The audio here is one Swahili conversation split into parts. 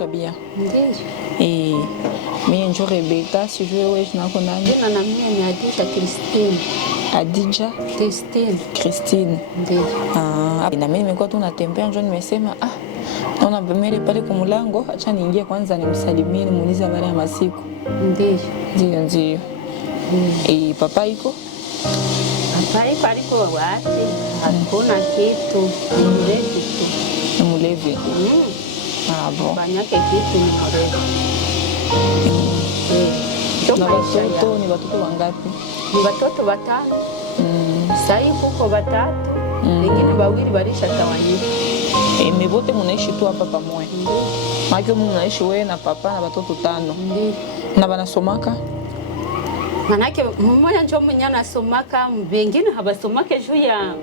nakumbuka bia. Ndiyo. Mimi njo Rebecca, sijui wewe nako nani? Jina na mimi ni Adija Christine. Adija Christine. Ndiyo. Na mimi nimekuwa tu natembea njo nimesema naona Bemere pale kwa mlango, acha niingie kwanza nimsalimie nimuulize habari ya masiku. Ndiyo. Papa iko? Papa iko aliko wapi? Hakuna kitu. Ni mlevi tu. Ni mlevi? Bon. Banyake kitu ni mlevi. Na watoto ni watoto wangapi? Ni watoto watatu. Sai kuko watatu. Wengine wawili walishatawanyika. Mebote munaishi tu hapa pamoja? Maki munaishi wewe na papa na watoto 5? Ndiyo. Na wanasomaka? Manake mmoja njo mwenye anasomaka, wengine habasomake juu ya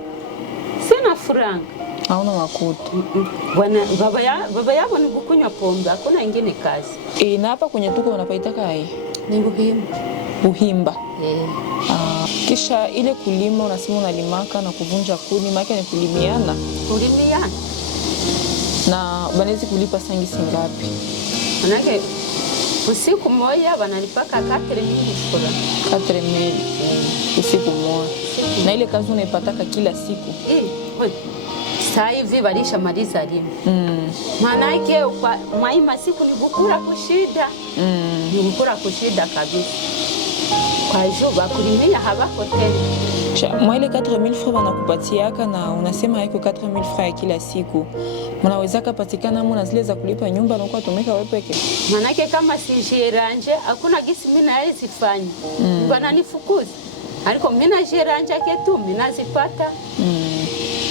sina franga. Hauna makuti. Baba yao ni kukunywa pombe, hakuna ingine kazi. Na hapa kwenye tuko unapaitaka hai? Ni Buhimba. Buhimba. Kisha ile kulima unasema unalimaka na kuvunja kuni, maana ni kulimiana? Kulimiana. Na banezi kulipa sangi singapi? Manake usiku moja wanalipaka 4,000 francs. 4,000 usiku moja. Na ile kazi unaipataka kila siku? Sasa hivi walishamaliza lini. Manake mwaima siku ni bukura kushida. Ni bukura kushida kabisa. Kwa juu bakulimia habako tena. Mwa ile 4,000 francs wanakupatiaka na unasema haiko 4,000 francs ya kila siku. Mnawezaka patikana muna zile za kulipa nyumba na kwa tumeka wewe peke? Manake kama sijiranje hakuna gisi mimi naweza fanya. Bwana nifukuze. Aliko mimi najiranje ketu mimi nazipata.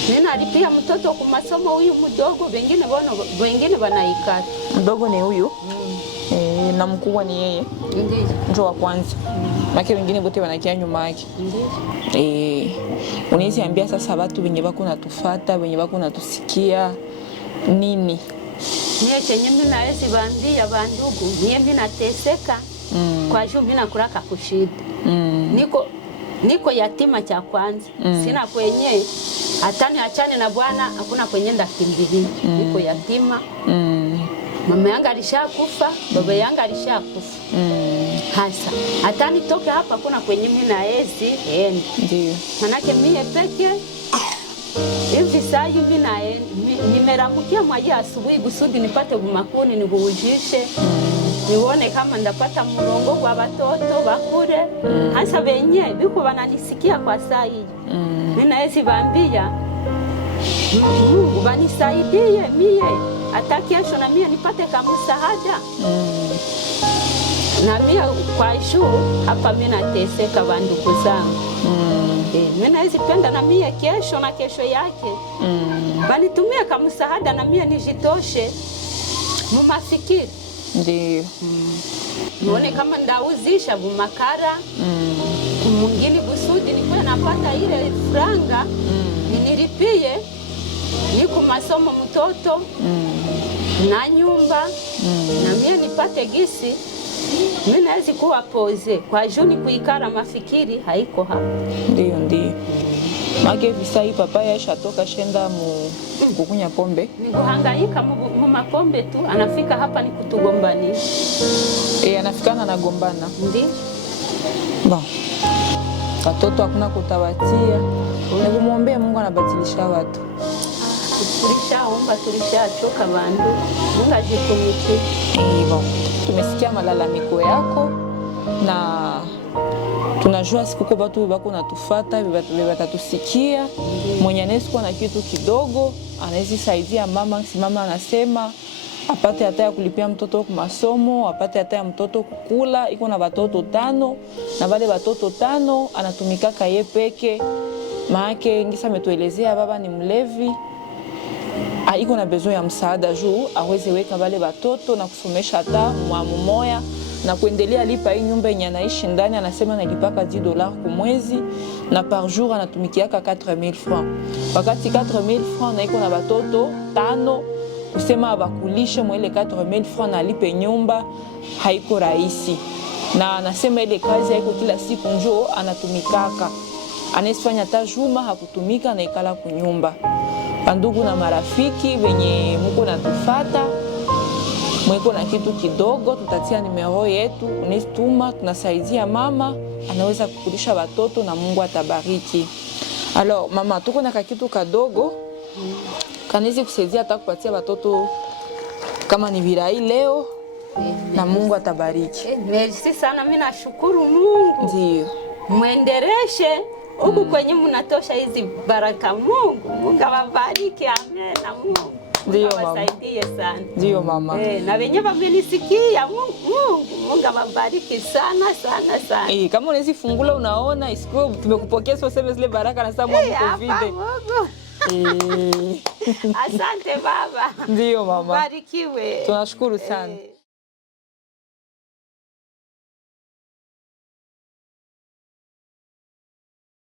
Mimi nalipia mtoto kwa masomo huyu mdogo, wengine wanaikata. Mdogo ni huyu? Na mkubwa ni yeye? Ndiyo. Ndio wa kwanza. Maki wengine wote wanakia nyuma yake. Ndiyo. Unaweza ambia sasa watu wenye wako natufuata, wenye wako natusikia nini? Mie chenye mimi naweza waambia bandugu, mimi nateseka. Kwa juu mimi nakulaka kushida. Niko yatima cha kwanza. Sina kwenye atani achane na bwana, hakuna kwenye ndakimbilia. Niko yatima. Mama yangu alishakufa, baba yangu alishakufa. Hasa atani toke hapa kuna kwenye mimi naezi ende. Ndiyo. Manake mie peke hivi saa hivi nimeramukia mwaje asubuhi kusudi nipate bumakuni nibuujishe. Nione kama ndapata mrongo kwa watoto bakure. Hasa wenye biko wananisikia kwa saa hii. Mimi naezi waambia Mungu banisaidie mie hata kesho na mie nipate kama msaada. Na mie kwa shule hapa mimi nateseka bandugu zangu. Mimi nazipenda na mie kesho na kesho yake. Banitumia kama msaada na mie nijitoshe mumafikiri. Ndiyo. Nione kama ndauzisha bumakara. Mwingine kusudi nikuwe napata ile franga. Nilipie niku masomo mtoto na nyumba na mie nipate gisi mimi naweza kuwa poze kwa juni kuikara mafikiri haiko hapa. Ndiyo. Mage visa hii papa yashatoka shenda kukunya pombe. Ni kuhangaika mu mapombe tu, anafika hapa ni kutugombani. Anafikana na gombana. Ndiyo. Bon. Watoto hakuna kutawatia. Ni kumwombea Mungu anabatilisha watu. Tulishaomba, tulishachoka bandu. Mungu ajitumiki. Bon. Tumesikia malalamiko yako na tunajua siku kwa watu wako natufuata, watatusikia. Mwenye anaweza kuwa na kitu kidogo, anaweza saidia mama, si mama anasema apate hata ya kulipia mtoto kwa masomo, apate hata ya mtoto kukula, iko na watoto 5 na wale watoto 5 anatumika kaye peke. Maana ngisa ametuelezea baba ni mlevi. Iko na besoin ya msaada juu aweze weka wale watoto na kusomesha hata mwamu moya na kuendelea lipa hii nyumba yenye anaishi ndani. Anasema analipaka $10 kwa mwezi na par jour anatumikiaka 4,000 francs. Wakati 4,000 francs na iko na watoto 5, kusema abakulishe mwele 4,000 francs na lipe nyumba haiko rahisi. Na anasema ile kazi haiko kila siku njoo anatumikaka. Anasifanya hata juma hakutumika na ikala kunyumba. Bandugu na marafiki wenye muko natufata, mwiko na kitu kidogo, tutatia nimero yetu, unituma, tunasaidia mama, anaweza kukulisha watoto na Mungu atabariki. Alors mama, tuko na kitu kadogo kanezi kusaidia hata kupatia watoto kama ni virai leo na Mungu atabariki. Merci sana, mimi nashukuru Mungu. Ndio. Muendereshe huku kwenye mnatosha hizi baraka. Mungu awabariki. Amen. Na Mungu ndio mama, wasaidie sana. Ndio mama. Na wenye wamenisikia, Mungu awabariki sana sana sana. Kama unaweza fungula, unaona isiku tumekupokea, sio sema zile baraka na sababu Mungu vile. Asante baba. Ndio mama. Barikiwe. Tunashukuru sana.